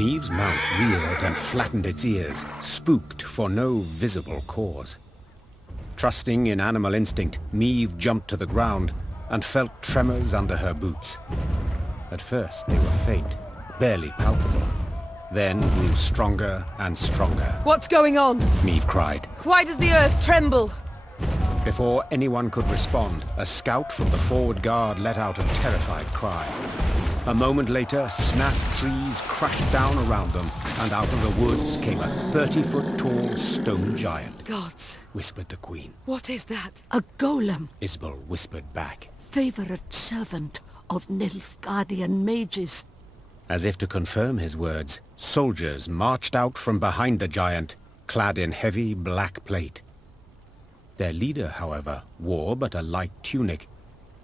Maeve's mount reared and flattened its ears, spooked for no visible cause. Trusting in animal instinct, Maeve jumped to the ground and felt tremors under her boots. At first they were faint, barely palpable, then grew stronger and stronger. What's going on? Maeve cried. Why does the earth tremble? Before anyone could respond, a scout from the forward guard let out a terrified cry. A moment later, snap trees crashed down around them, and out of the woods came a 30-foot-tall stone giant. Gods, Whispered the queen. what is that? A golem, Isabel whispered back. favorite servant of Nilfgaardian mages. As if to confirm his words, soldiers marched out from behind the giant, clad in heavy black plate. Their leader, however, wore but a light tunic,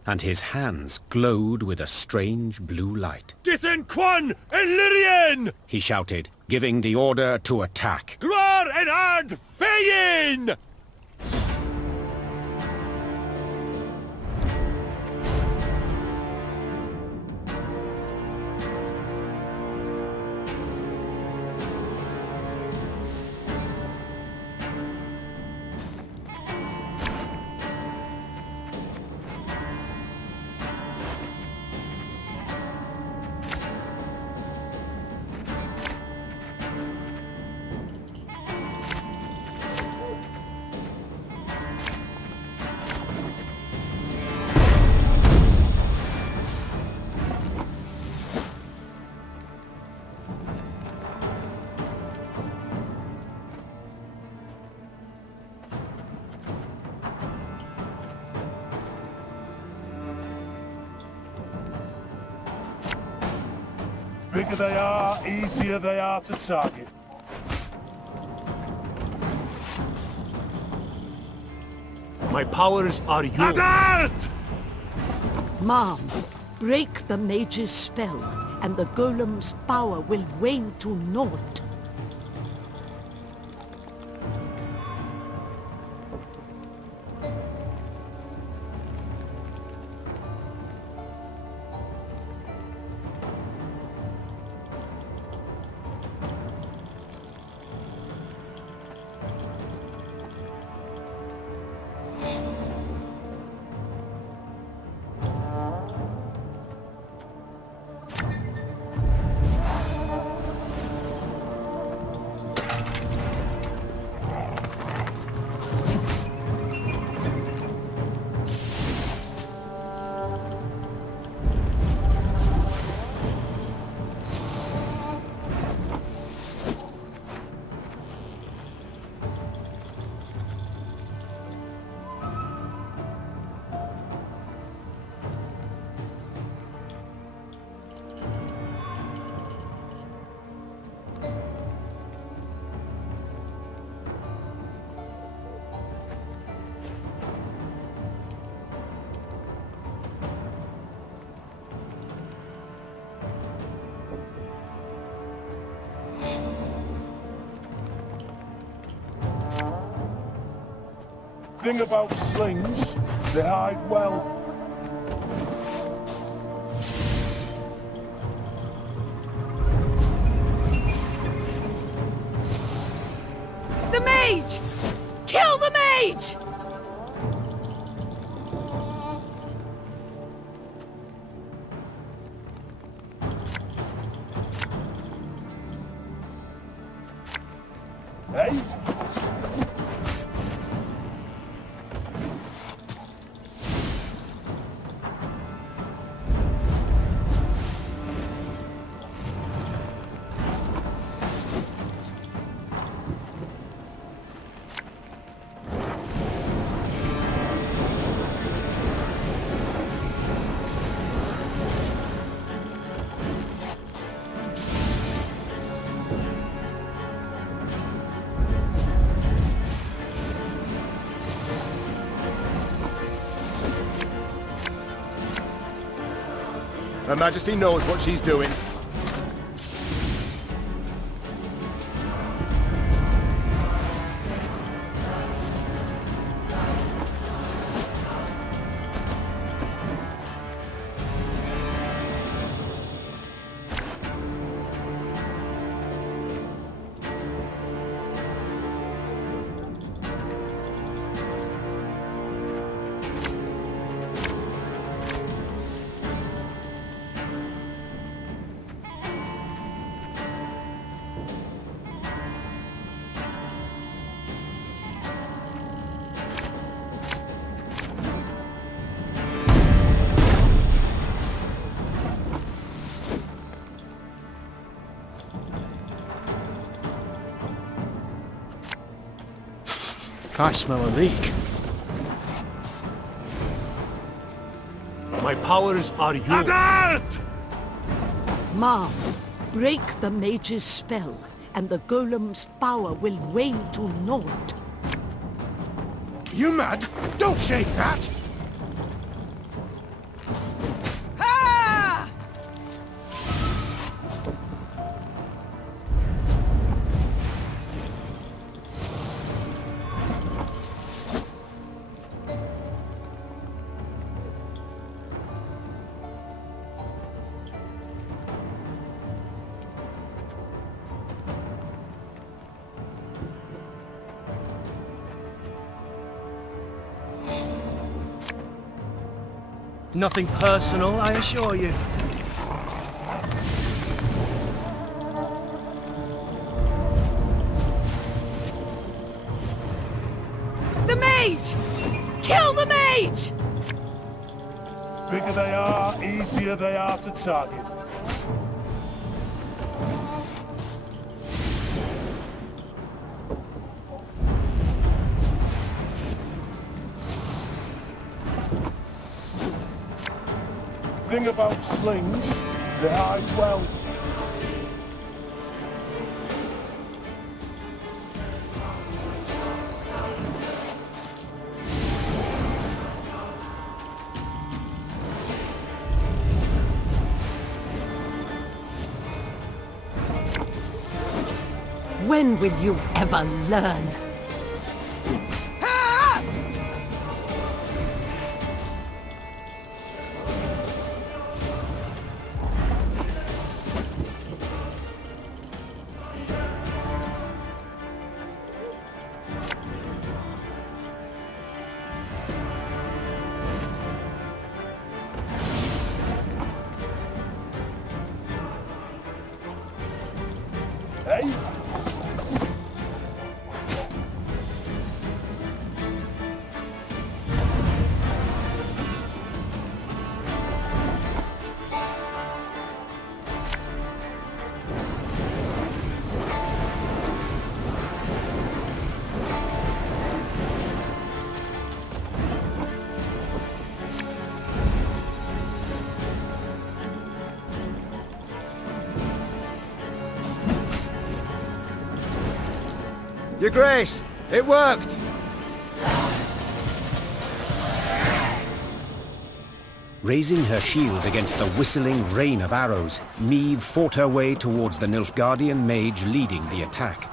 and his hands glowed with a strange blue light. Dithen Quan Illyrian! He shouted, giving the order to attack. Gloire en ard feyin! Bigger they are, easier they are to target. My powers are yours. Adart! Mom, break the mage's spell, and the golem's power will wane to naught. Thing about slings, they hide well. The mage! Kill the mage! Eh? Her Majesty knows what she's doing. I smell a leak. My powers are yours. Adult! Mom, break the mage's spell, and the golem's power will wane to naught. You mad? Don't shake that! Ah! Nothing personal, I assure you. The mage! Kill the mage! Bigger they are, easier they are to target. Thing about slings, they hide well. When will you ever learn? Ah! Hey? Your Grace, it worked! Raising her shield against the whistling rain of arrows, Meve fought her way towards the Nilfgaardian mage leading the attack.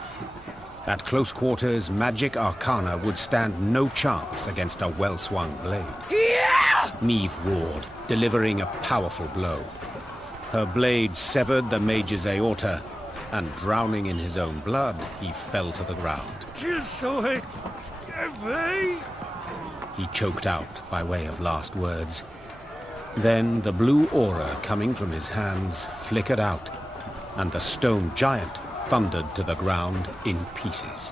At close quarters, magic arcana would stand no chance against a well-swung blade. Meve roared, delivering a powerful blow. Her blade severed the mage's aorta, and drowning in his own blood, he fell to the ground. He choked out by way of last words. Then the blue aura coming from his hands flickered out, and the stone giant thundered to the ground in pieces.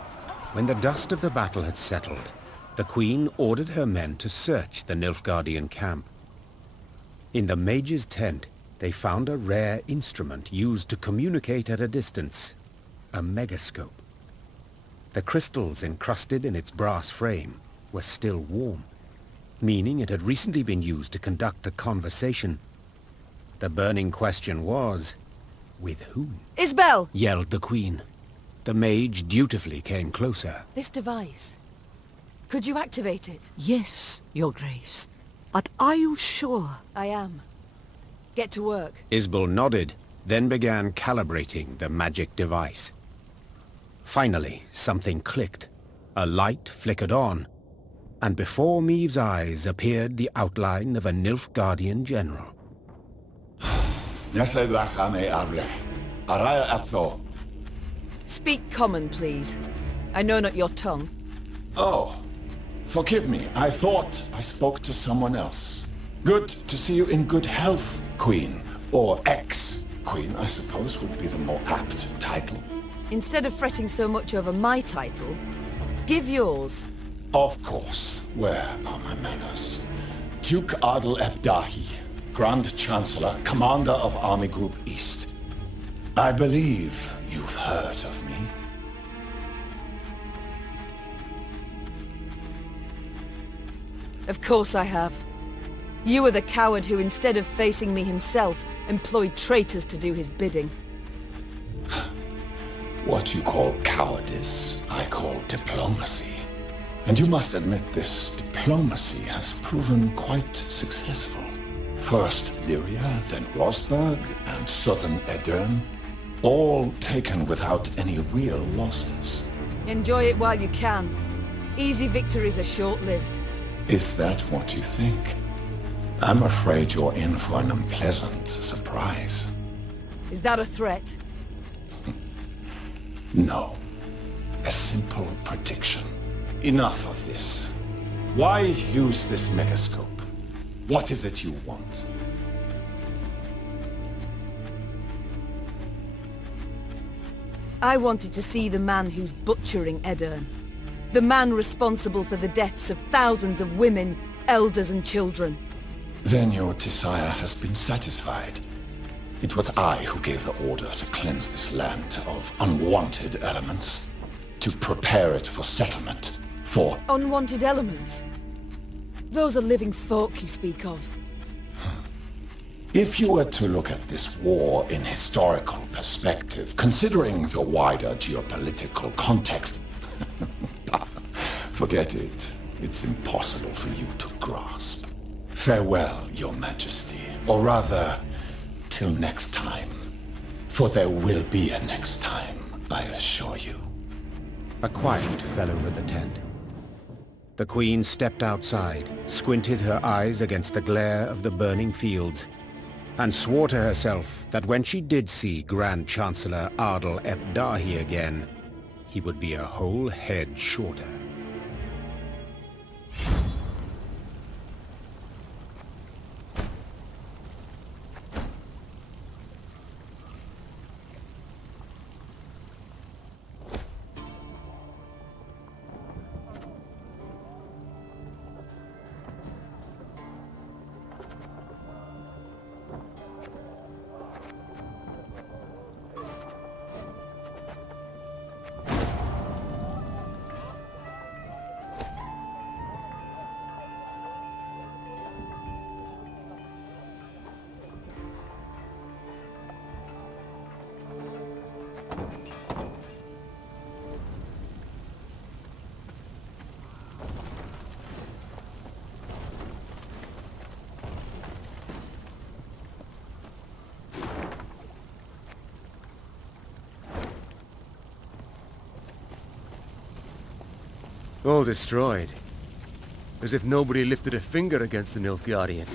When the dust of the battle had settled, the Queen ordered her men to search the Nilfgaardian camp. In the mage's tent, they found a rare instrument used to communicate at a distance, a megascope. The crystals encrusted in its brass frame were still warm, meaning it had recently been used to conduct a conversation. The burning question was, with whom? Isbel! Yelled the Queen. The mage dutifully came closer. This device. Could you activate it? Yes, Your Grace. But are you sure? I am. Get to work. Isbel nodded, then began calibrating the magic device. Finally, something clicked. A light flickered on, and before Meve's eyes appeared the outline of a Nilfgaardian general. Speak common, please. I know not your tongue. Oh, forgive me. I thought I spoke to someone else. Good to see you in good health, Queen. Or ex-Queen, I suppose, would be the more apt title. Instead of fretting so much over my title, give yours. Of course. Where are my manners? Duke Adel Ebdahi, Grand Chancellor, Commander of Army Group East. I believe you've heard of me. Of course I have. You are the coward who, instead of facing me himself, employed traitors to do his bidding. What you call cowardice, I call diplomacy. And you must admit this diplomacy has proven quite successful. First Lyria, then Rosberg, and southern Edern, all taken without any real losses. Enjoy it while you can. Easy victories are short-lived. Is that what you think? I'm afraid you're in for an unpleasant surprise. Is that a threat? No. A simple prediction. Enough of this. Why use this megascope? What is it you want? I wanted to see the man who's butchering Edern. The man responsible for the deaths of thousands of women, elders and children. Then your desire has been satisfied. It was I who gave the order to cleanse this land of unwanted elements, to prepare it for settlement, for... Unwanted elements? Those are living folk you speak of. If you were to look at this war in historical perspective, considering the wider geopolitical context, forget it. It's impossible for you to grasp. Farewell, Your Majesty. Or rather, till next time. For there will be a next time, I assure you. A quiet fell over the tent. The Queen stepped outside, squinted her eyes against the glare of the burning fields, and swore to herself that when she did see Grand Chancellor Ardal ep Dahi again, he would be a whole head shorter. All destroyed. As if nobody lifted a finger against the Nilfgaardian.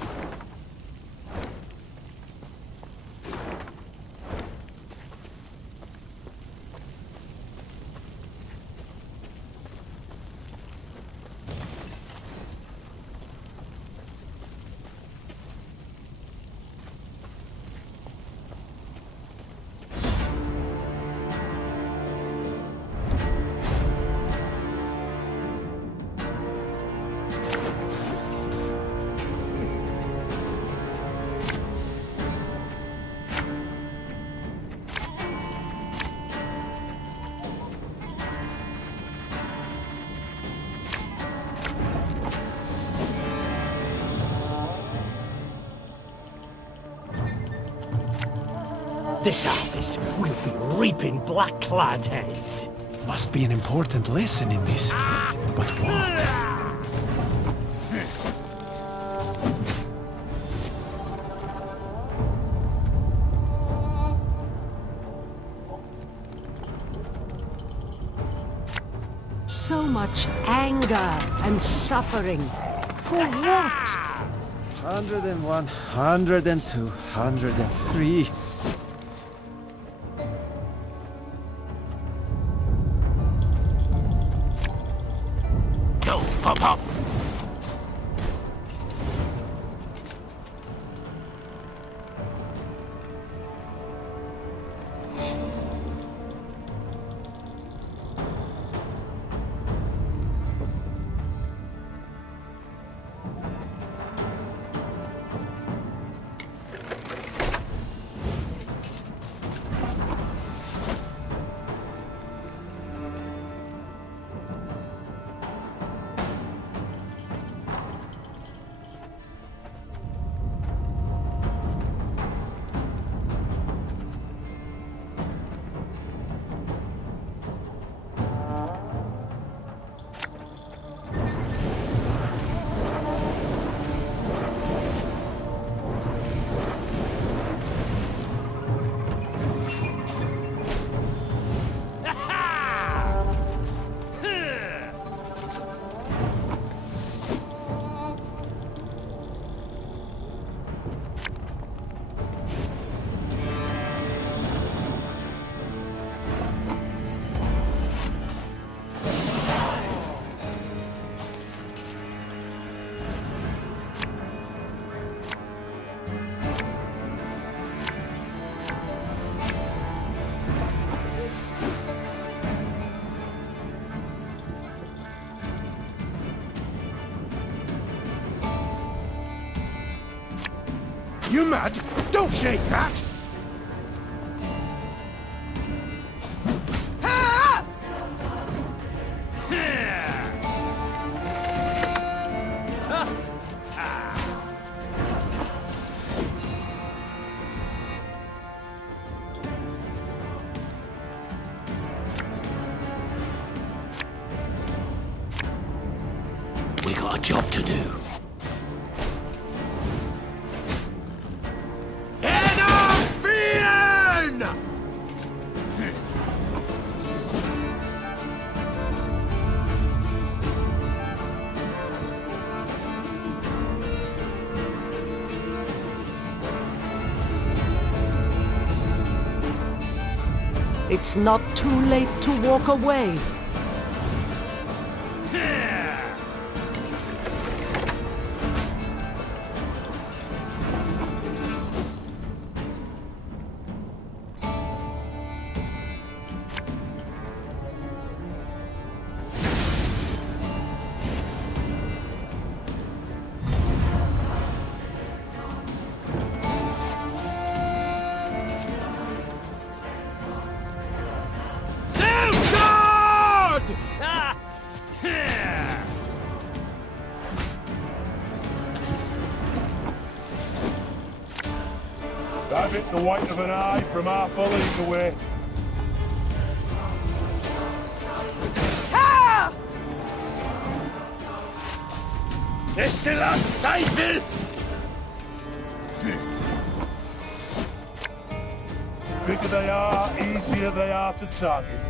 This harvest will be reaping black-clad heads. Must be an important lesson in this. But what? So much anger and suffering. For what? 101, 102, 103. Go, pop, pop. You mad? Don't shake that! We got a job to do. It's not too late to walk away. Have it the white of an eye from half a league away. Excellent, Seisville! Bigger they are, easier they are to target.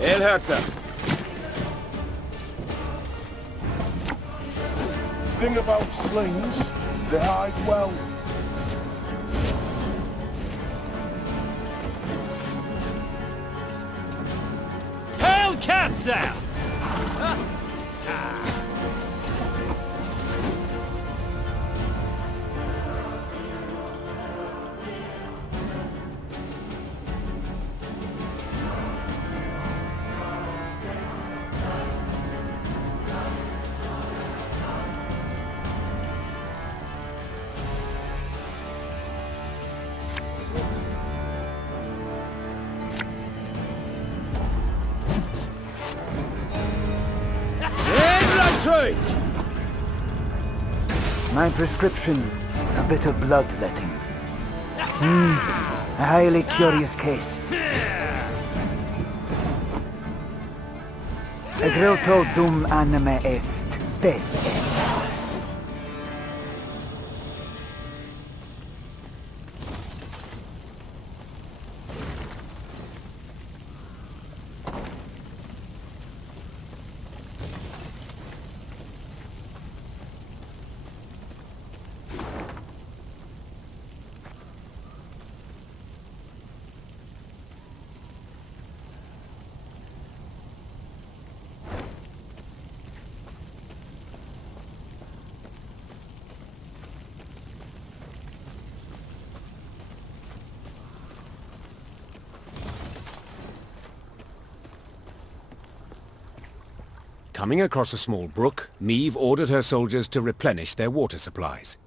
Elherzer! Thing about slings, they hide well. Hellcats out! My prescription, a bit of bloodletting. A highly curious case. Egreto dum anime est, spes. Coming across a small brook, Meve ordered her soldiers to replenish their water supplies.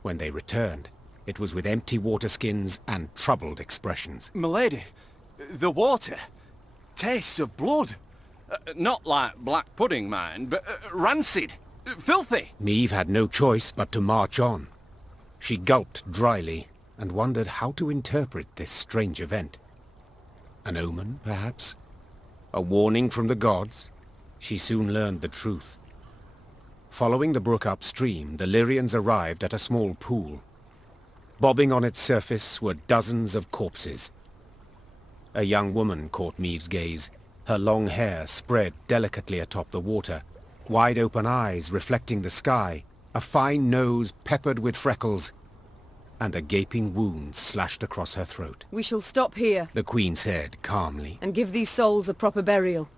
When they returned, it was with empty water skins and troubled expressions. Milady, the water tastes of blood. Not like black pudding, mind, but rancid, filthy. Meve had no choice but to march on. She gulped dryly and wondered how to interpret this strange event. An omen, perhaps? A warning from the gods? She soon learned the truth. Following the brook upstream, the Lyrians arrived at a small pool. Bobbing on its surface were dozens of corpses. A young woman caught Meve's gaze, her long hair spread delicately atop the water, wide-open eyes reflecting the sky, a fine nose peppered with freckles, and a gaping wound slashed across her throat. We shall stop here, The Queen said calmly. and give these souls a proper burial.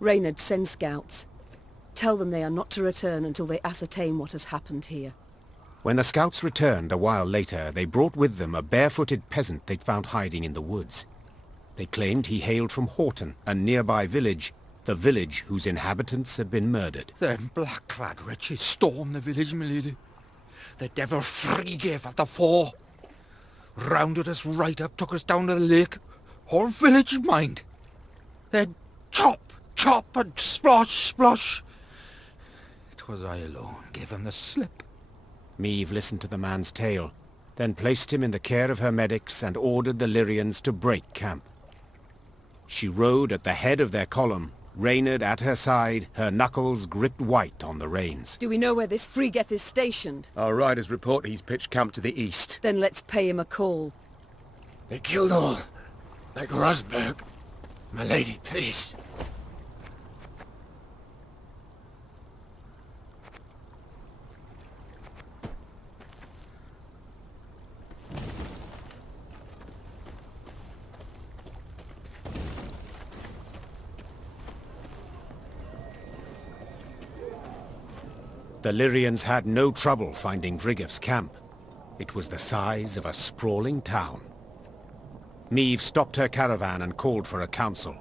Reynard, send scouts. Tell them they are not to return until they ascertain what has happened here. When the scouts returned a while later, they brought with them a barefooted peasant they'd found hiding in the woods. They claimed he hailed from Horton, a nearby village, the village whose inhabitants had been murdered. Them black-clad wretches stormed the village, milady. The devil Frigg at the fore. Rounded us right up, took us down to the lake. Whole village, mind. Then chop, chop, and splosh, splosh. 'Twas I alone gave him the slip. Meve listened to the man's tale, then placed him in the care of her medics and ordered the Lyrians to break camp. She rode at the head of their column, Reynard at her side, her knuckles gripped white on the reins. Do we know where this Frigg is stationed? Our riders report he's pitched camp to the east. Then let's pay him a call. They killed all. Like Aldersberg. My lady, please. The Lyrians had no trouble finding Frigg's camp. It was the size of a sprawling town. Meve stopped her caravan and called for a council.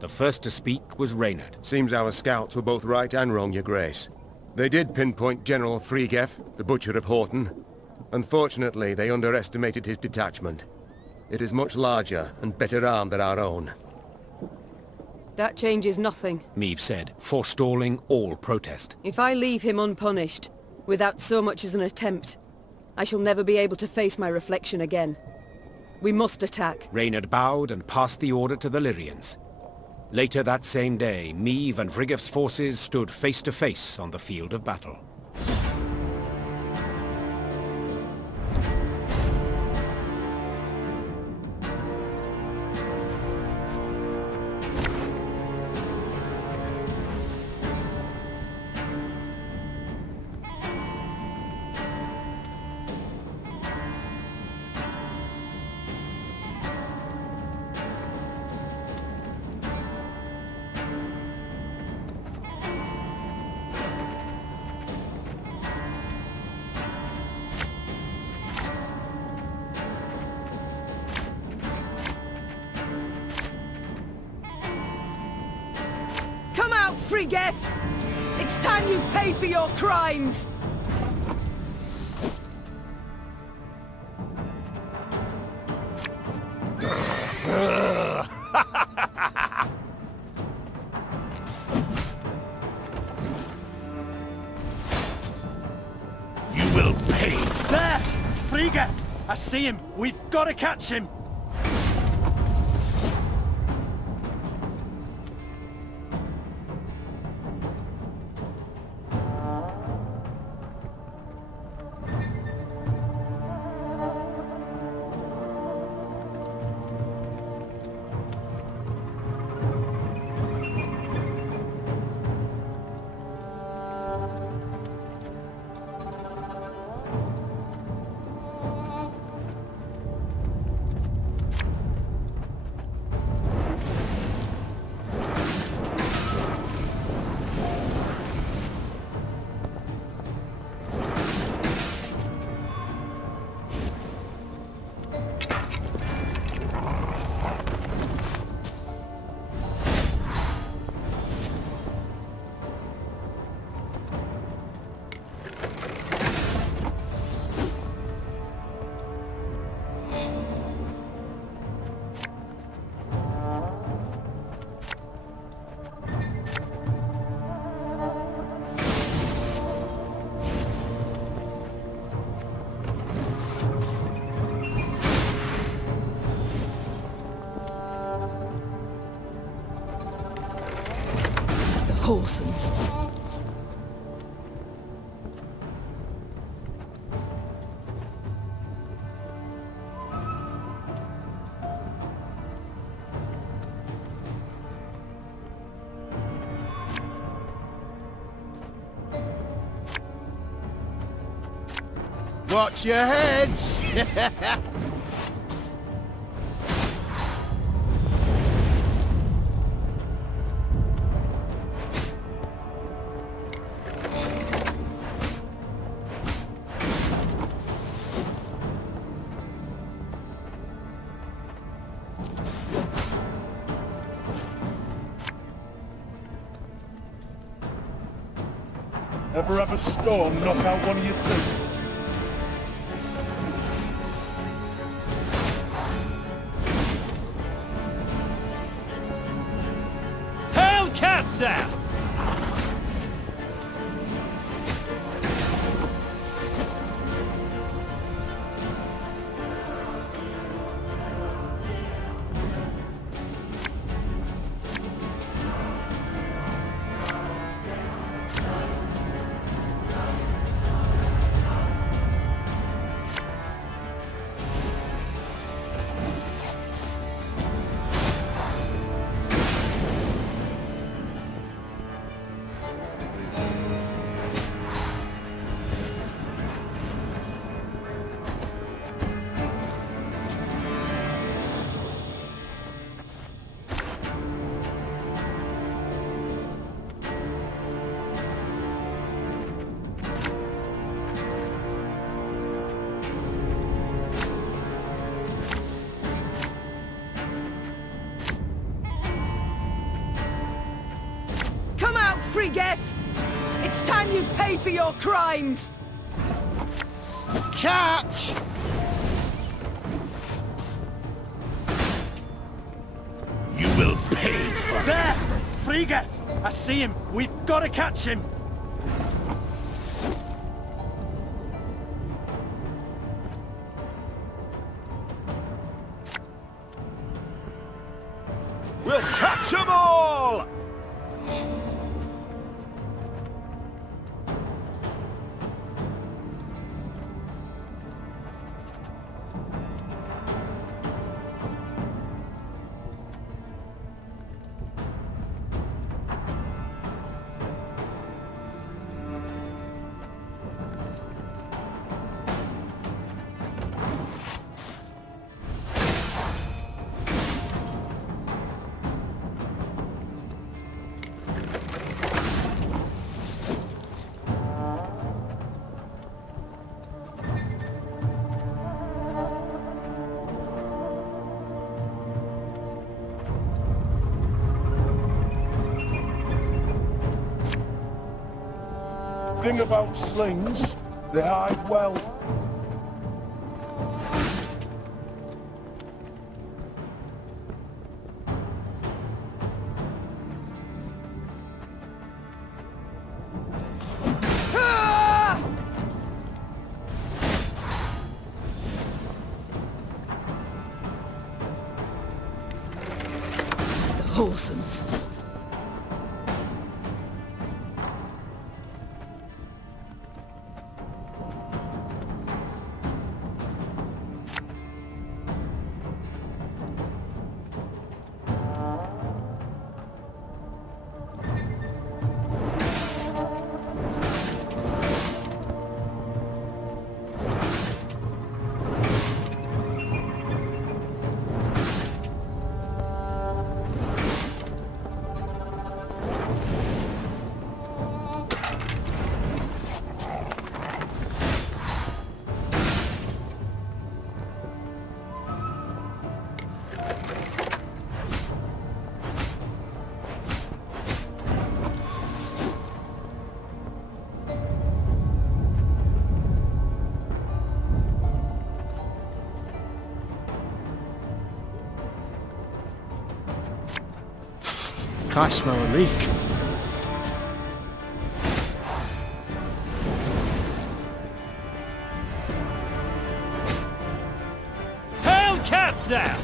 The first to speak was Reynard. Seems our scouts were both right and wrong, Your Grace. They did pinpoint General Frigg, the Butcher of Horton. Unfortunately, they underestimated his detachment. It is much larger and better armed than our own. That changes nothing. Meve said, forestalling all protest. If I leave him unpunished, without so much as an attempt, I shall never be able to face my reflection again. We must attack. Reynard bowed and passed the order to the Lyrians. Later that same day, Meve and Frigg's forces stood face to face on the field of battle. Come out, Frigg! It's time you pay for your crimes! You will pay. There! Frigg! I see him! We've got to catch him! Horsens. Watch your heads! Ever have a storm knock out one of your teeth? Hell cats out! Frigg! It's time you pay for your crimes! Catch! You will pay for There! Frigg! I see him! We've got to catch him! We'll catch them all! Thing about slings, they hide well. The Horsons. I smell a leak. Hell cats out!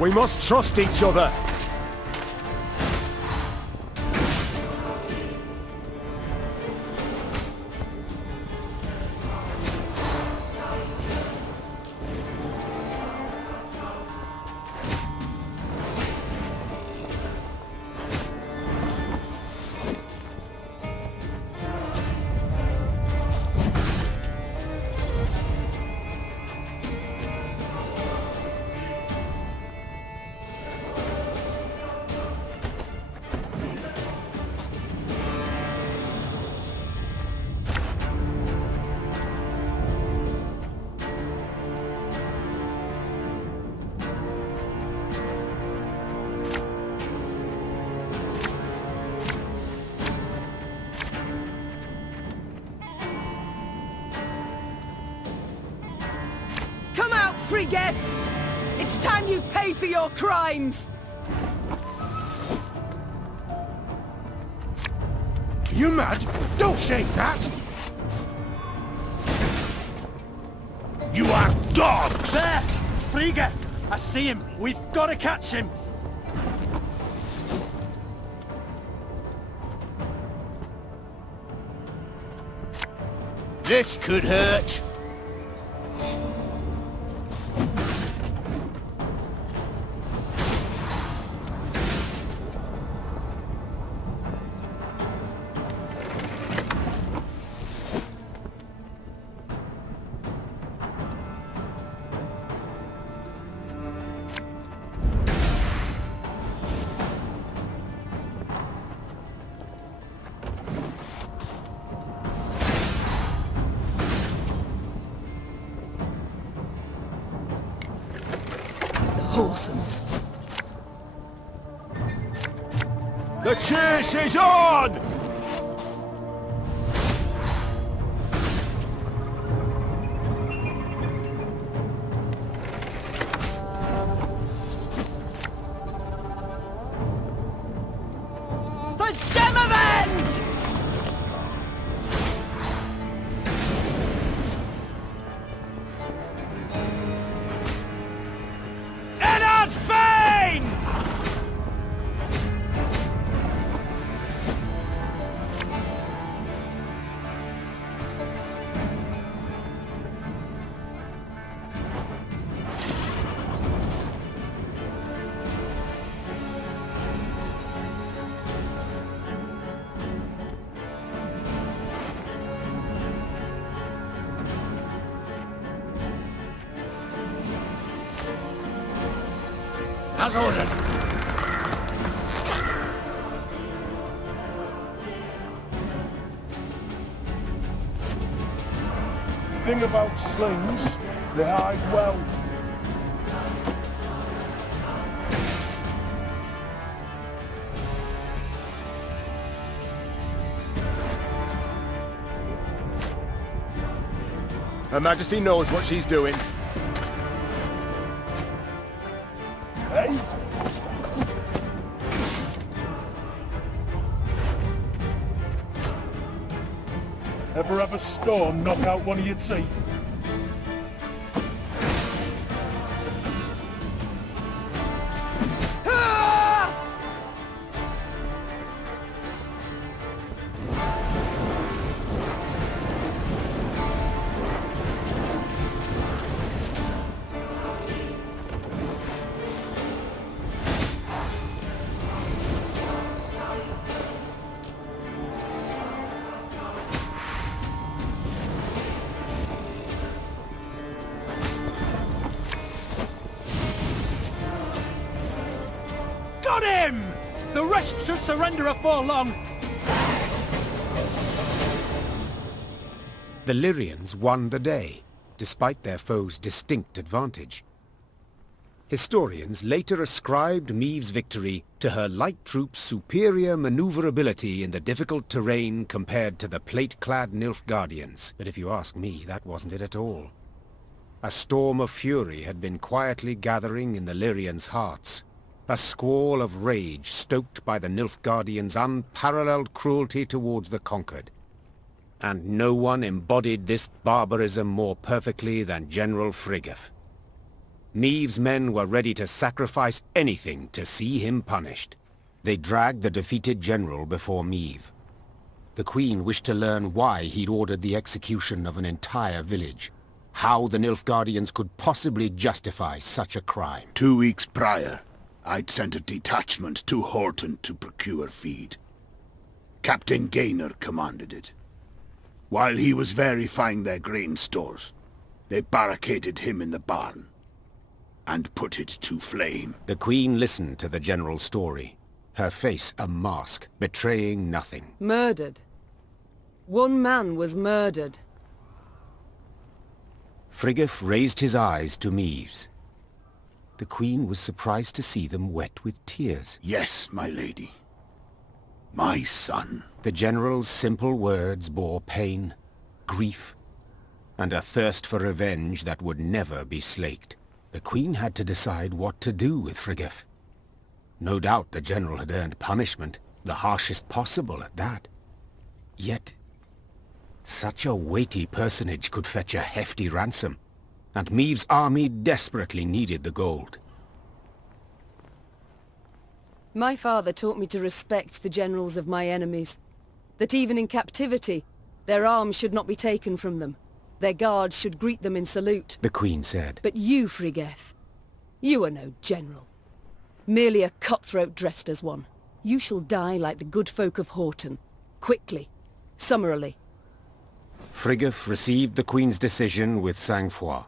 We must trust each other. Frigg! It's time you pay for your crimes! You mad? Don't shake that! You are dogs! There! Frigg! I see him! We've got to catch him! This could hurt! Horsens. The chase is on! The Demavend! As ordered. Thing about slings, they hide well. Her Majesty knows what she's doing. Hey? Ever have a storm knock out one of your teeth? Got him! The rest should surrender afore long. The Lyrians won the day, despite their foes' distinct advantage. Historians later ascribed Maeve's victory to her light troops' superior maneuverability in the difficult terrain compared to the plate-clad Nilfgaardians. But if you ask me, that wasn't it at all. A storm of fury had been quietly gathering in the Lyrians' hearts, a squall of rage stoked by the Nilfgaardians' unparalleled cruelty towards the conquered. And no one embodied this barbarism more perfectly than General Frigg. Maeve's men were ready to sacrifice anything to see him punished. They dragged the defeated general before Maeve. The Queen wished to learn why he'd ordered the execution of an entire village, how the Nilfgaardians could possibly justify such a crime. 2 weeks prior, I'd sent a detachment to Horton to procure feed. Captain Gaynor commanded it. While he was verifying their grain stores, they barricaded him in the barn and put it to flame. The Queen listened to the general's story, her face a mask, betraying nothing. Murdered. One man was murdered. Frigg raised his eyes to Maeve's. The Queen was surprised to see them wet with tears. Yes, my lady. My son. The general's simple words bore pain, grief, and a thirst for revenge that would never be slaked. The Queen had to decide what to do with Frigg. No doubt the general had earned punishment, the harshest possible at that. Yet, such a weighty personage could fetch a hefty ransom, and Meave's army desperately needed the gold. My father taught me to respect the generals of my enemies. That even in captivity, their arms should not be taken from them. Their guards should greet them in salute. The Queen said. But you, Frigg, you are no general. Merely a cutthroat dressed as one. You shall die like the good folk of Horton. Quickly. Summarily. Frigg received the Queen's decision with sang-froid.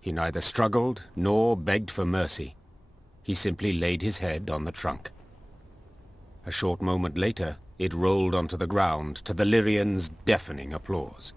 He neither struggled nor begged for mercy. He simply laid his head on the trunk. A short moment later, it rolled onto the ground to the Lyrians' deafening applause.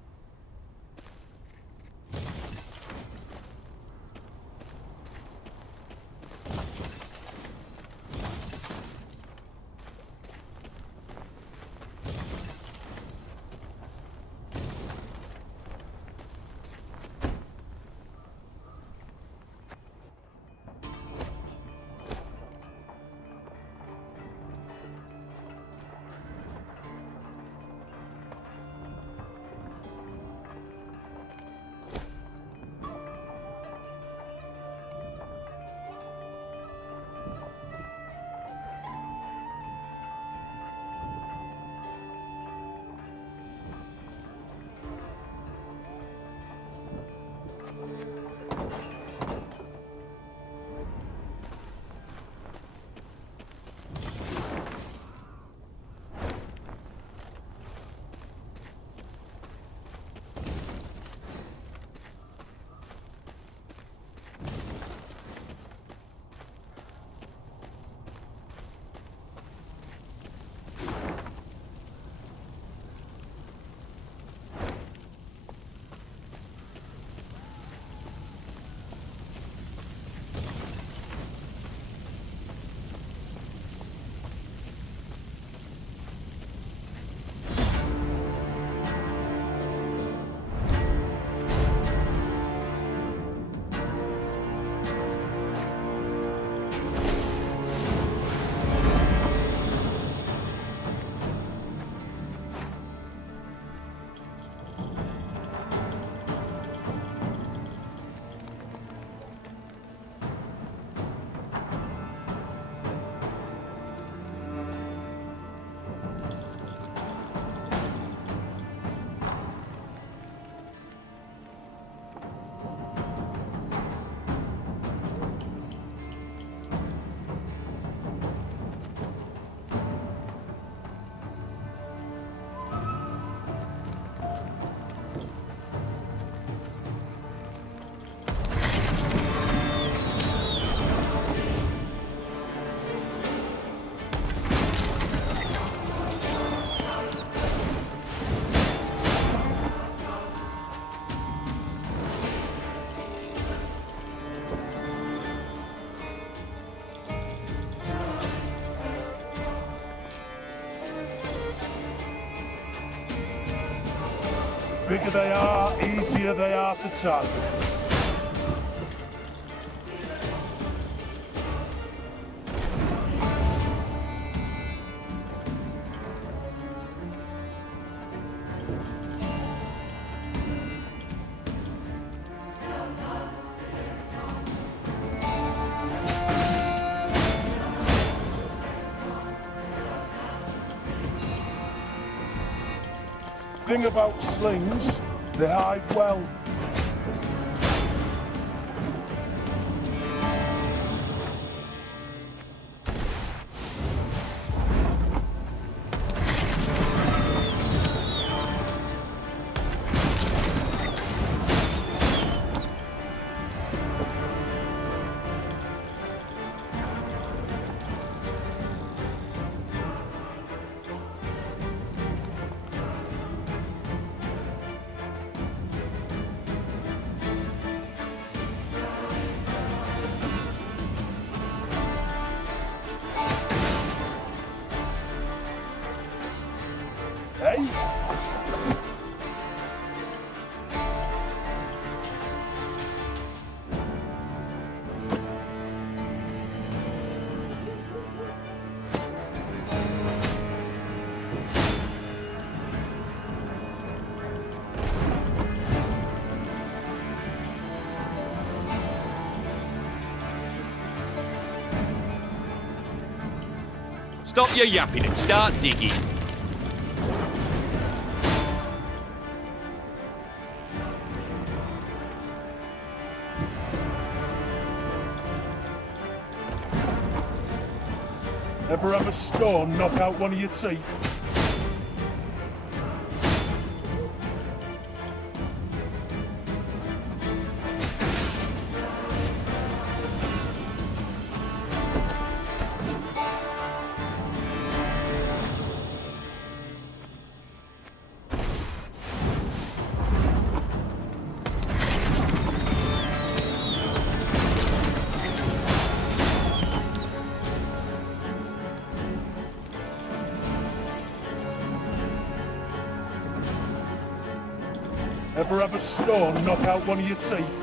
Bigger they are, easier they are to tow. Thing about slings, they hide well. Stop your yapping and start digging. Ever have a stone knock out one of your teeth? Ever have a stone knock out one of your teeth?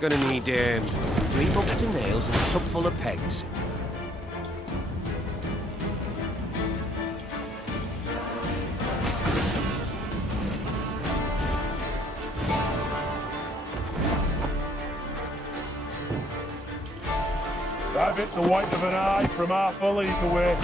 Gonna need 3 buckets of nails and a tub full of pegs. I've hit the white of an eye from half a league away.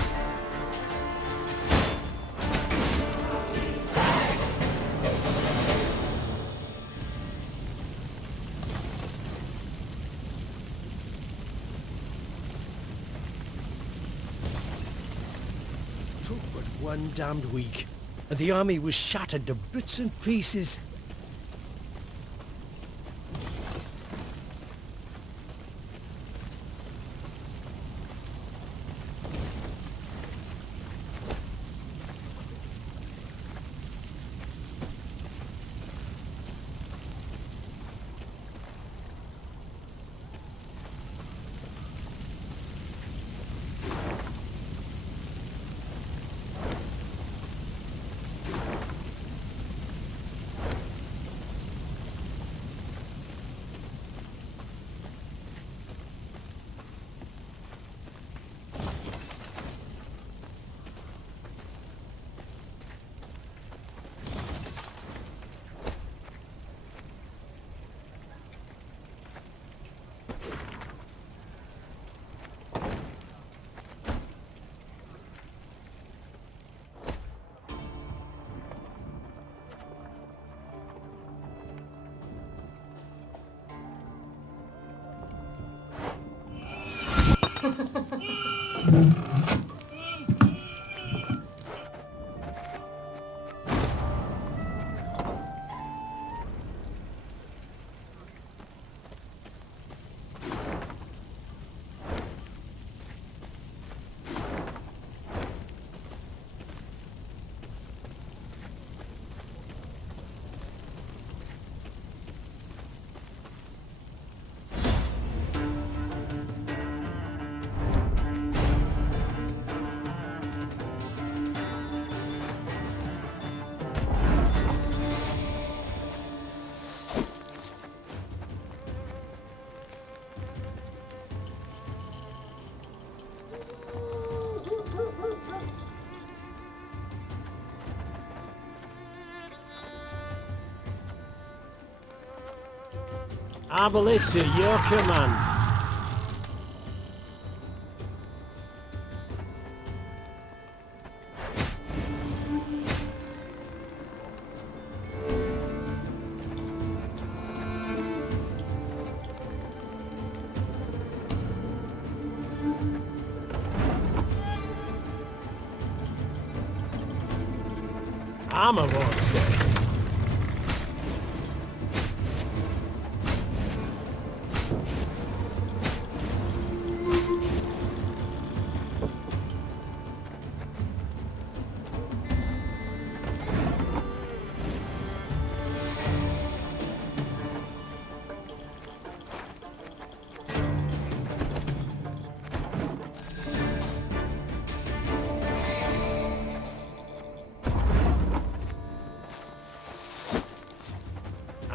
Took but 1 damned week, and the army was shattered to bits and pieces. Arbalista, your command. Armor won't say.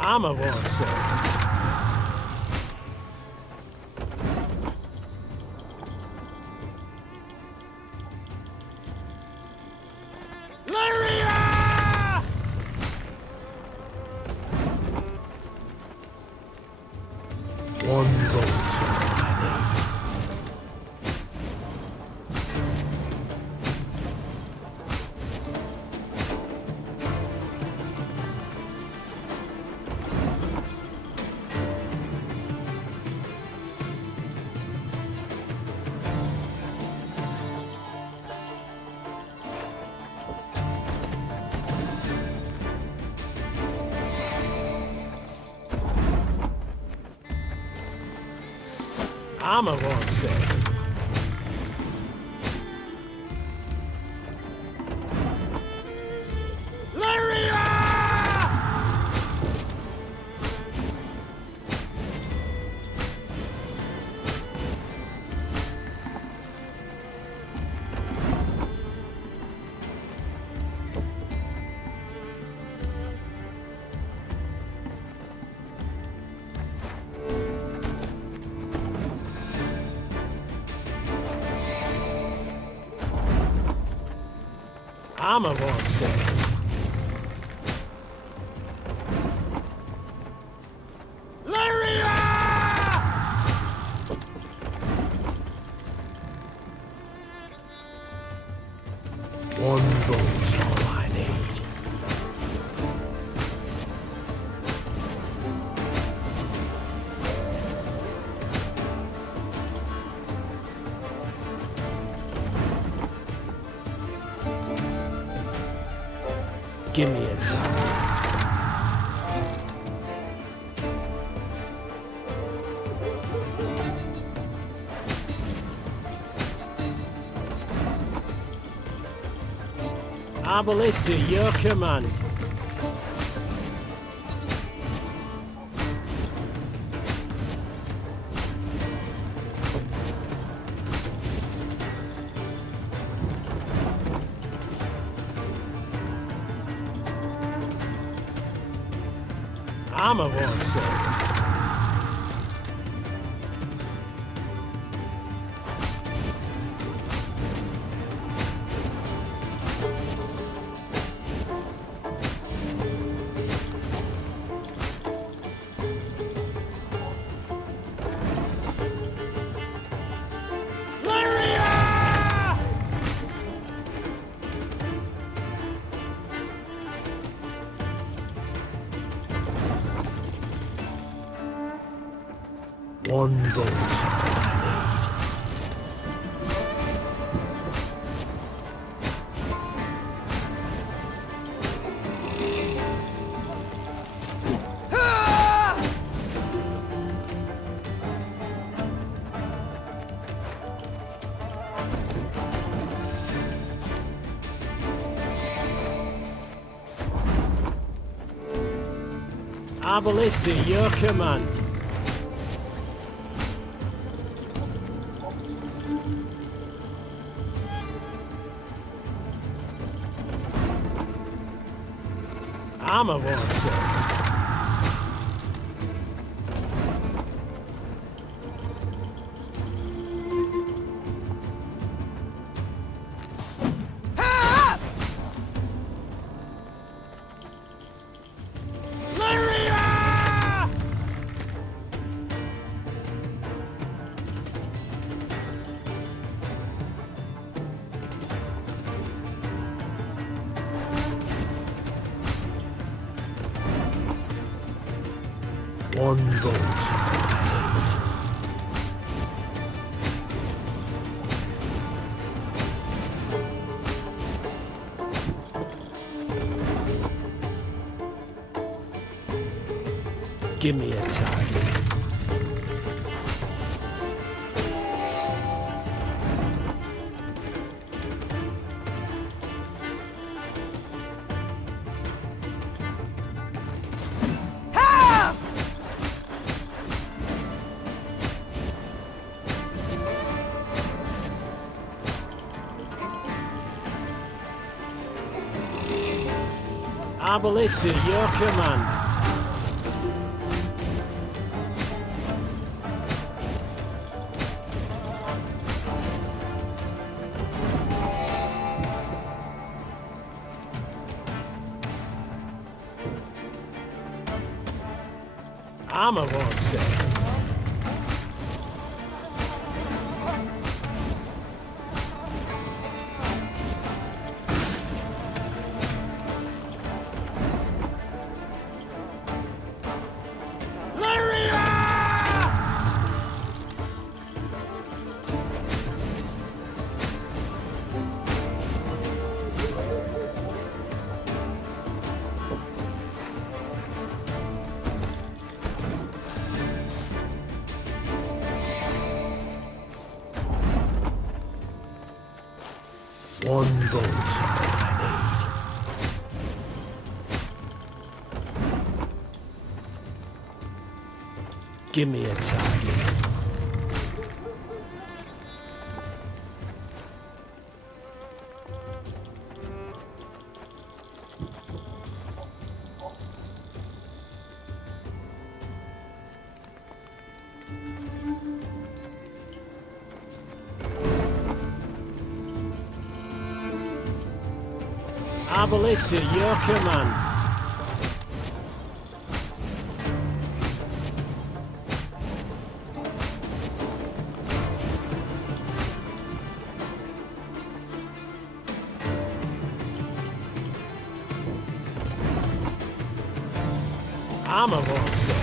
Armor won't serve. One bolt I need. Armor won't serve. Armor won't serve. One bolt's all I need. Give me a time. Ballista, your command. Armor won't serve. One bolt I need. Ballista, your command. Armor won't serve. One bolt Give me a target. Ballista, your command. Armor won't save. One bolt, all I need. Give me a target. Our ballista, your command. Armor won't save.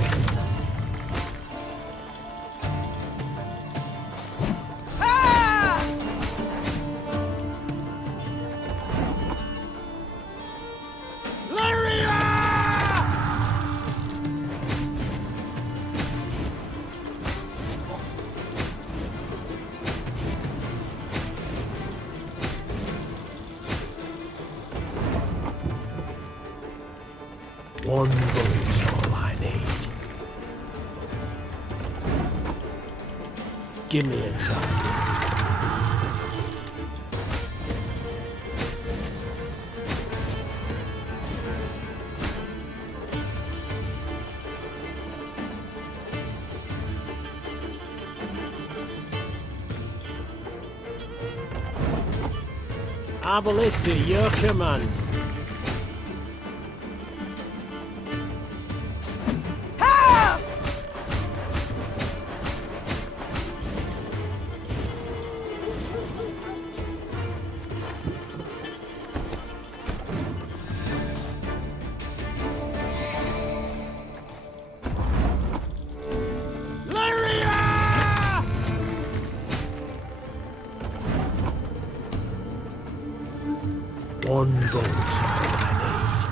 One bullet's all I need. Give me a target. Our ballista, your command. One bolt, all I need.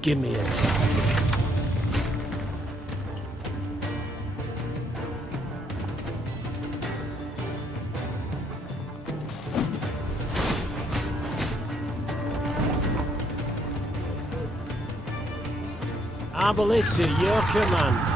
Give me a target. Our ballista, your command.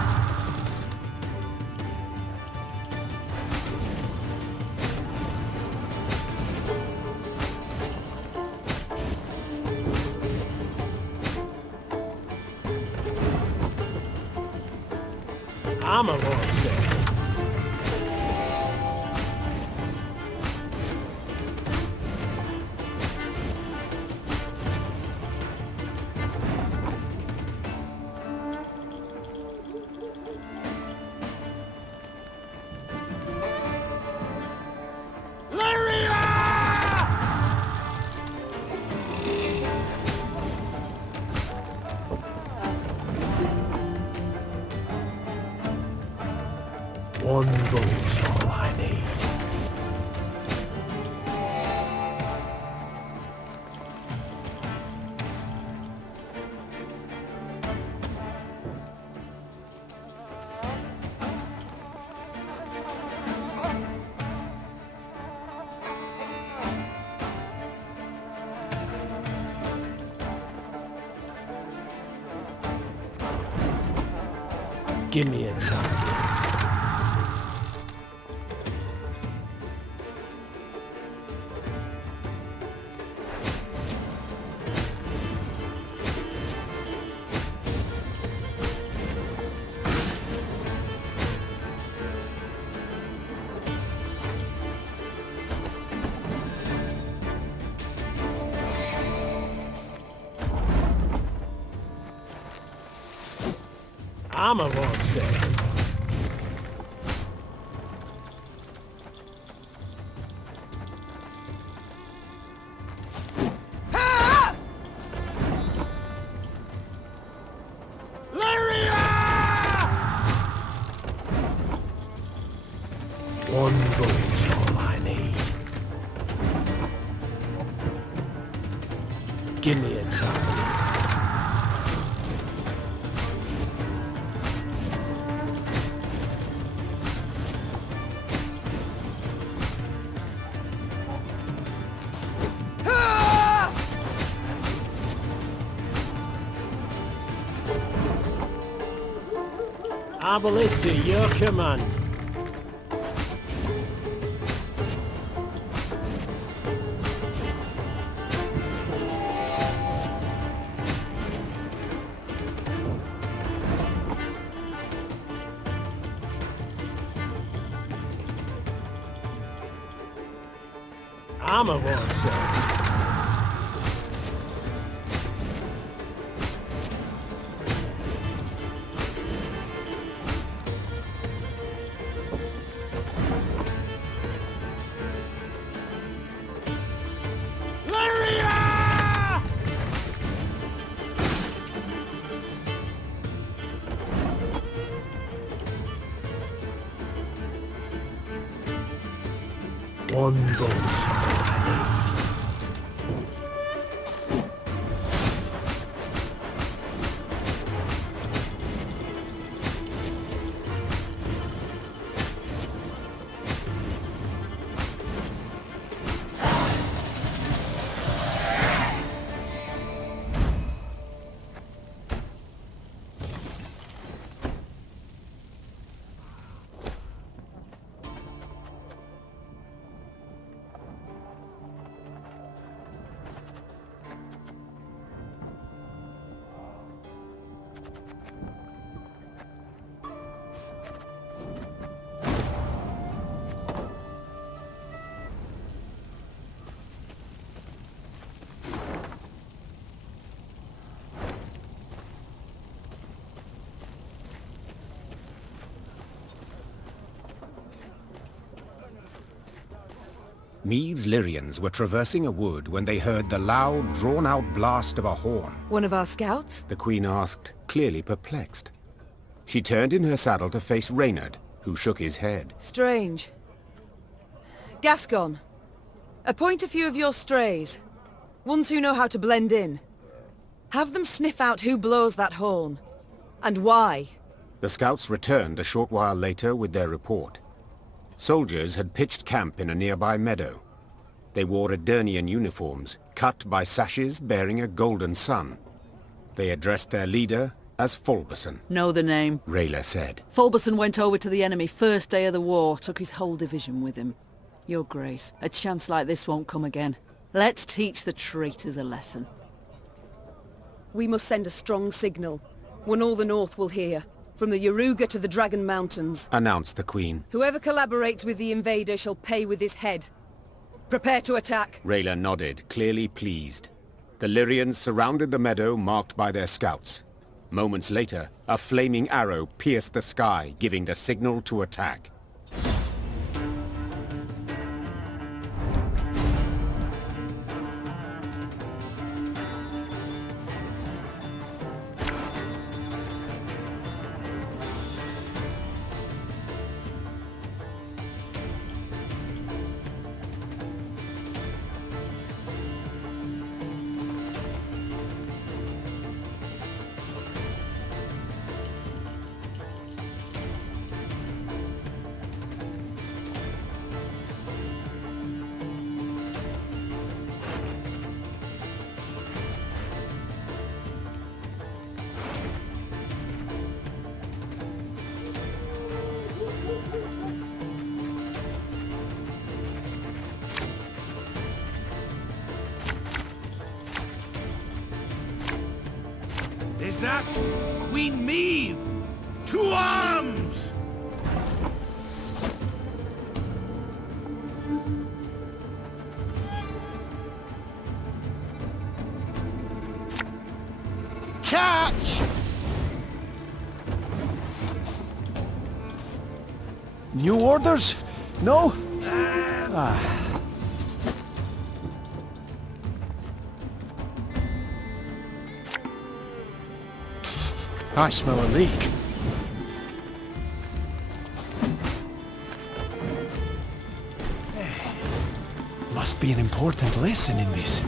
Armor won't save. One bolt's all I need. Give me a target. Armor won't save. One boat's all I need. Give me a time. Our ballista, your command. Armor won't save. One boat, all I Meave's Lyrians were traversing a wood when they heard the loud, drawn-out blast of a horn. One of our scouts? The Queen asked, clearly perplexed. She turned in her saddle to face Reynard, who shook his head. Strange. Gascon, appoint a few of your strays. Ones who know how to blend in. Have them sniff out who blows that horn. And why. The scouts returned a short while later with their report. Soldiers had pitched camp in a nearby meadow. They wore Edirnian uniforms, cut by sashes bearing a golden sun. They addressed their leader as Fulberson. Know the name, Rayla said. Fulberson went over to the enemy first day of the war, took his whole division with him. Your Grace, a chance like this won't come again. Let's teach the traitors a lesson. We must send a strong signal, one all the North will hear. From the Yaruga to the Dragon Mountains, announced the Queen. Whoever collaborates with the invader shall pay with his head. Prepare to attack. Rayla nodded, clearly pleased. The Lyrians surrounded the meadow marked by their scouts. Moments later, a flaming arrow pierced the sky, giving the signal to attack. Is that Queen Meave? To arms! Catch! New orders? No? I smell a leak. Must be an important lesson in this.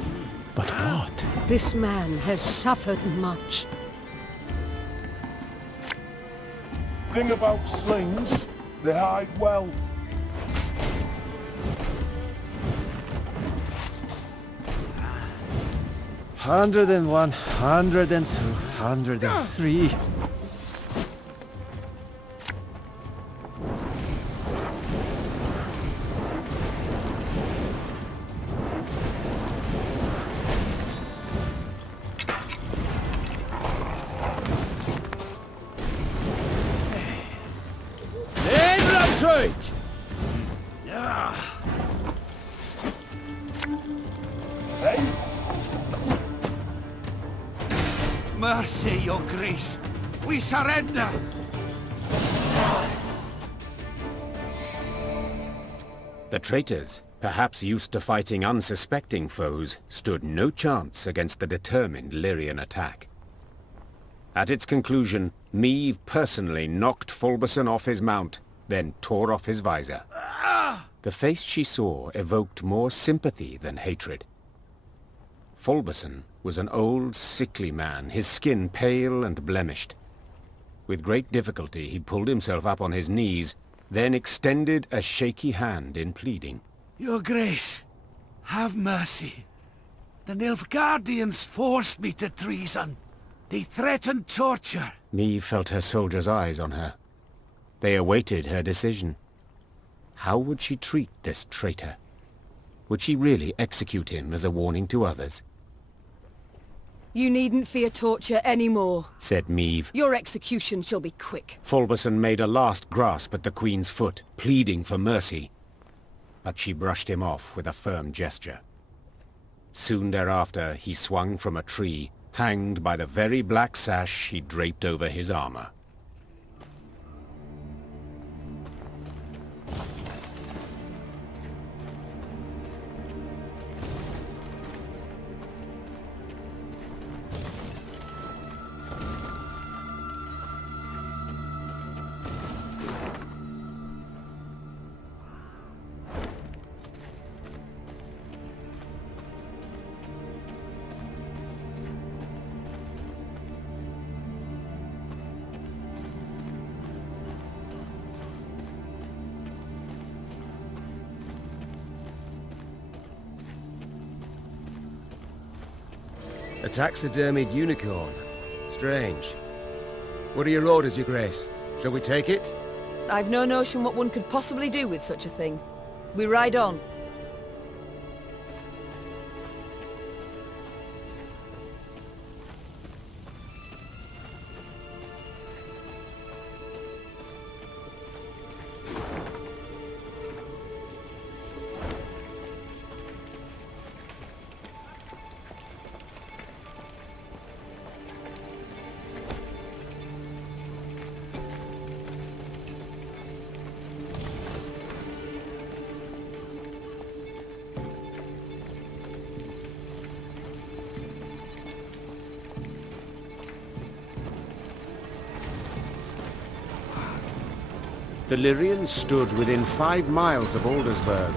But what? This man has suffered much. Thing about slings, they hide well. 101, 102, 103. Mercy, your grace. We surrender. The traitors, perhaps used to fighting unsuspecting foes, stood no chance against the determined Lyrian attack. At its conclusion, Meve personally knocked Fulberson off his mount, then tore off his visor. The face she saw evoked more sympathy than hatred. Fulberson was an old, sickly man, his skin pale and blemished. With great difficulty he pulled himself up on his knees, then extended a shaky hand in pleading. Your grace, have mercy. The Nilfgaardians forced me to treason. They threatened torture. Meve felt her soldiers' eyes on her. They awaited her decision. How would she treat this traitor? Would she really execute him as a warning to others? You needn't fear torture anymore, said Meve. Your execution shall be quick. Fulberson made a last grasp at the Queen's foot, pleading for mercy. But she brushed him off with a firm gesture. Soon thereafter, he swung from a tree, hanged by the very black sash he draped over his armor. A taxidermied unicorn. Strange. What are your orders, your grace? Shall we take it? I've no notion what one could possibly do with such a thing. We ride on. The Lyrians stood within 5 miles of Aldersberg,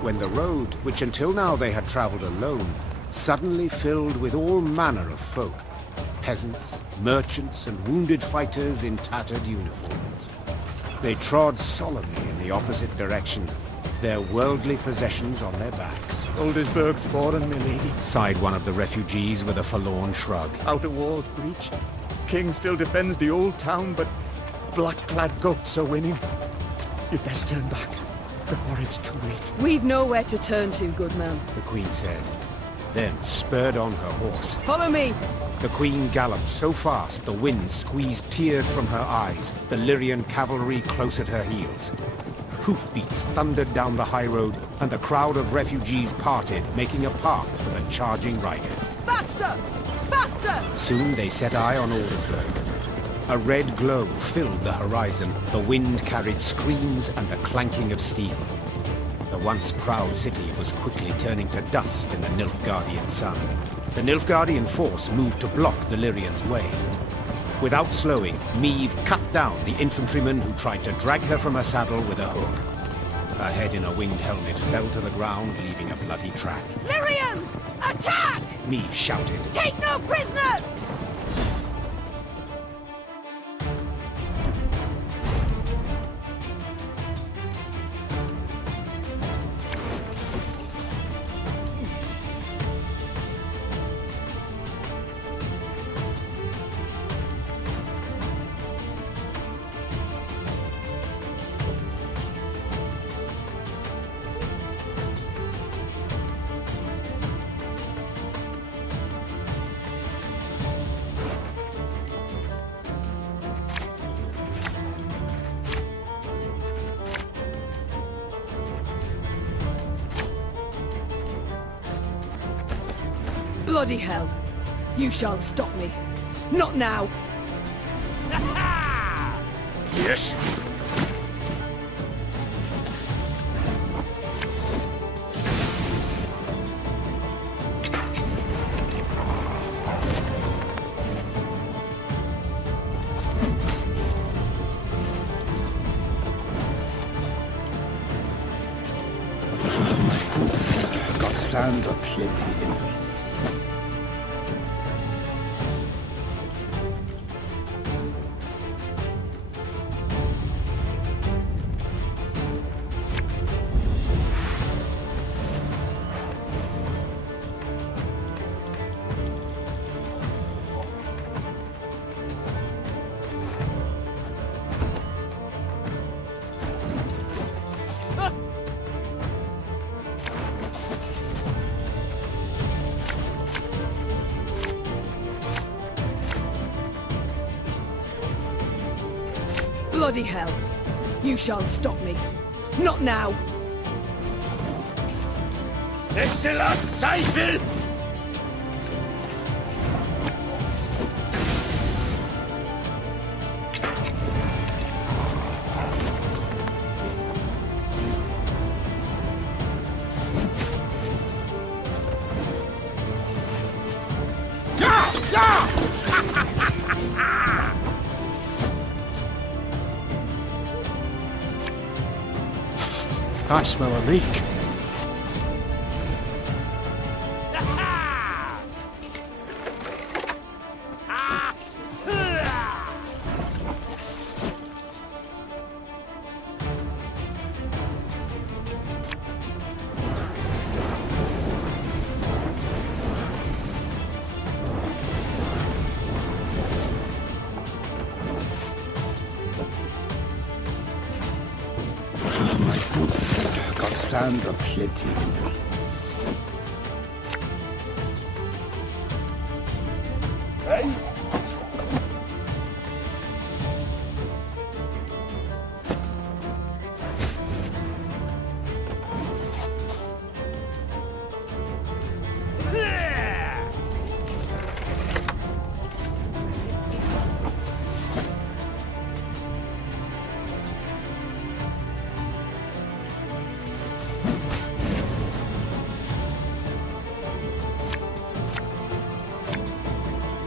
when the road, which until now they had travelled alone, suddenly filled with all manner of folk. Peasants, merchants, and wounded fighters in tattered uniforms. They trod solemnly in the opposite direction, their worldly possessions on their backs. Aldersberg's fallen, my lady. Sighed one of the refugees with a forlorn shrug. Outer walls breached. King still defends the old town, but black-clad goats are winning. You'd best turn back before it's too late. We've nowhere to turn to, good man, the Queen said, then spurred on her horse. Follow me! The Queen galloped so fast the wind squeezed tears from her eyes, the Lyrian cavalry close at her heels. Hoofbeats thundered down the high road, and the crowd of refugees parted, making a path for the charging riders. Faster! Faster! Soon they set eye on Aldersberg. A red glow filled the horizon. The wind carried screams and the clanking of steel. The once proud city was quickly turning to dust in the Nilfgaardian sun. The Nilfgaardian force moved to block the Lyrians' way. Without slowing, Meve cut down the infantryman who tried to drag her from her saddle with a hook. Her head in a winged helmet fell to the ground, leaving a bloody track. Lyrians! Attack! Meve shouted. Take no prisoners! Bloody hell! You shan't stop me. Not now! Yes? My boots got sand aplenty in them. Bloody hell! You shan't stop me. Not now! Excellent, Seifel! I smell a leak. Got sand aplenty in them.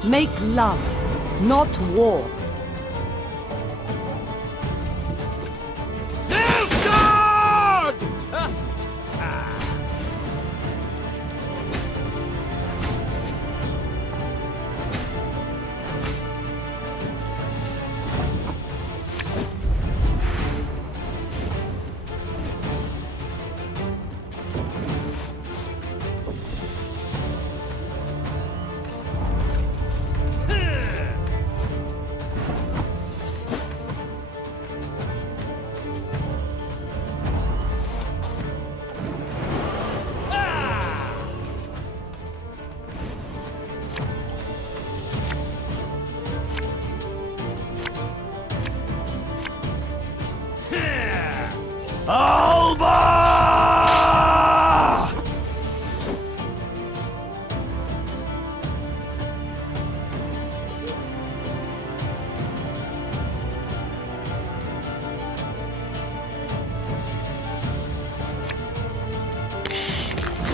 Make love, not war.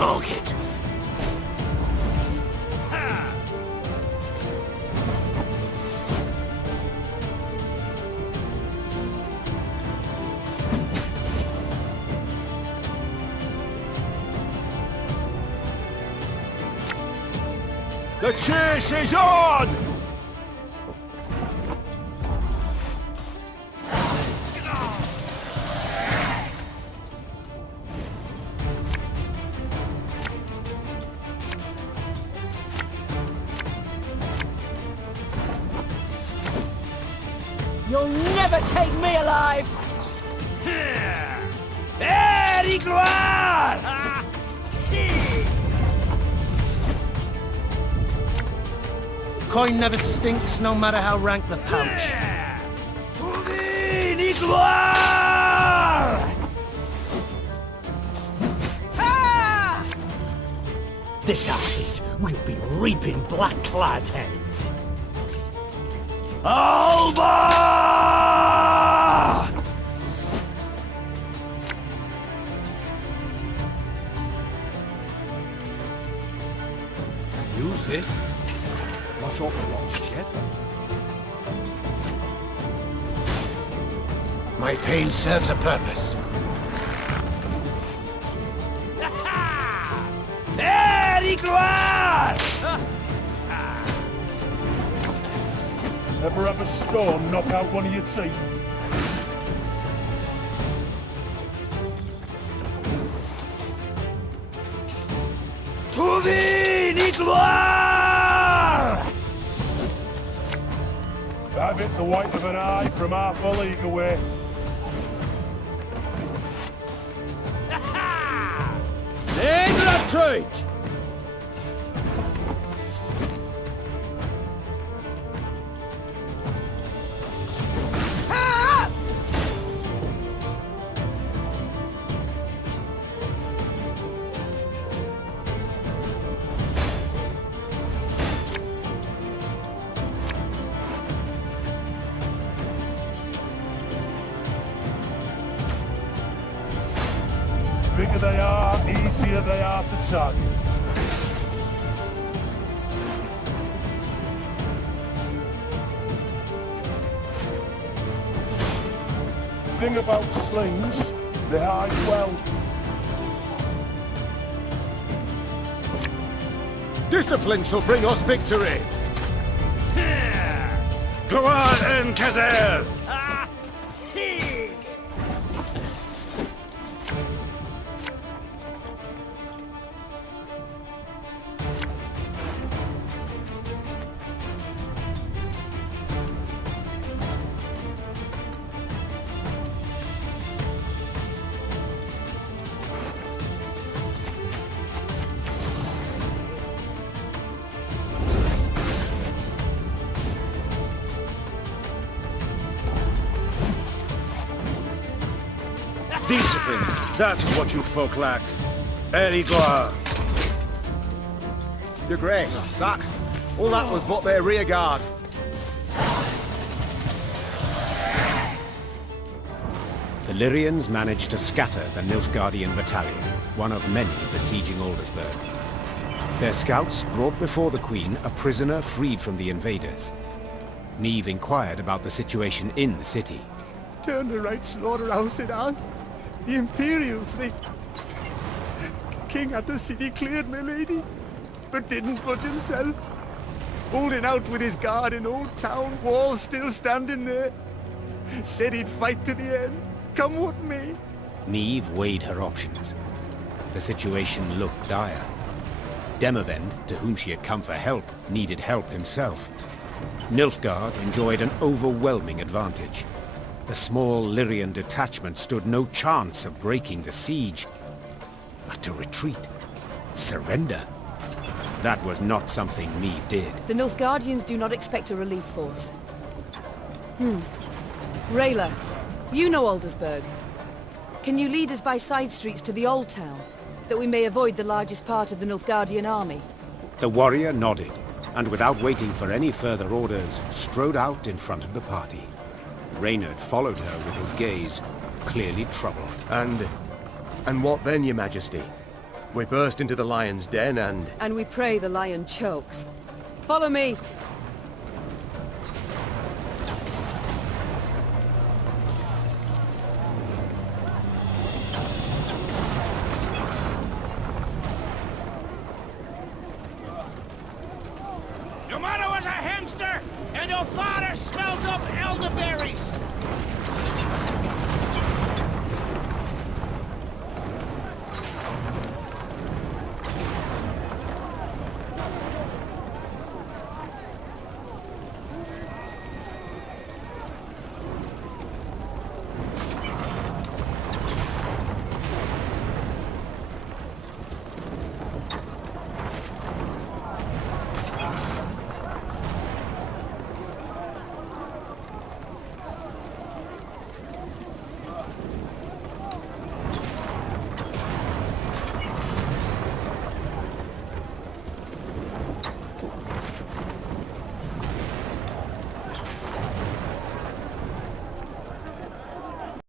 target. The chase is on! You'll never take me alive! Allez, gloire! Coin never stinks, no matter how rank the pouch. Allez, gloire! This harvest will be reaping black-clad heads. Alba! Use it. Not sure for what's yet. My pain serves a purpose. Allez, gloire! Ever have a storm knock out one of your teeth? Trouvez gloire! I've hit the white of an eye from half a league away. Name la truite! Bigger they are, easier they are to target. Thing about slings, they hide well. Discipline shall bring us victory! Gloire en Kazer! Discipline, that is what you folk lack. Allez, gloire. Your Grace, that was but their rear guard. The Lyrians managed to scatter the Nilfgaardian battalion, one of many besieging Aldersberg. Their scouts brought before the Queen a prisoner freed from the invaders. Niamh inquired about the situation in the city. Turned a right slaughterhouse it has. The Imperials, they... King had the city cleared, my lady, but didn't budge himself. Holding out with his guard in Old Town, walls still standing there. Said he'd fight to the end, come what may. Niamh weighed her options. The situation looked dire. Demavend, to whom she had come for help, needed help himself. Nilfgaard enjoyed an overwhelming advantage. The small Lyrian detachment stood no chance of breaking the siege. But to retreat, surrender, that was not something Niamh did. The Nilfgaardians do not expect a relief force. Rayla, you know Aldersberg. Can you lead us by side streets to the Old Town, that we may avoid the largest part of the Nilfgaardian army? The warrior nodded, and without waiting for any further orders, strode out in front of the party. Reynard followed her with his gaze, clearly troubled. And what then, Your Majesty? We burst into the lion's den and... And we pray the lion chokes. Follow me! Your motto was a hamster, and your father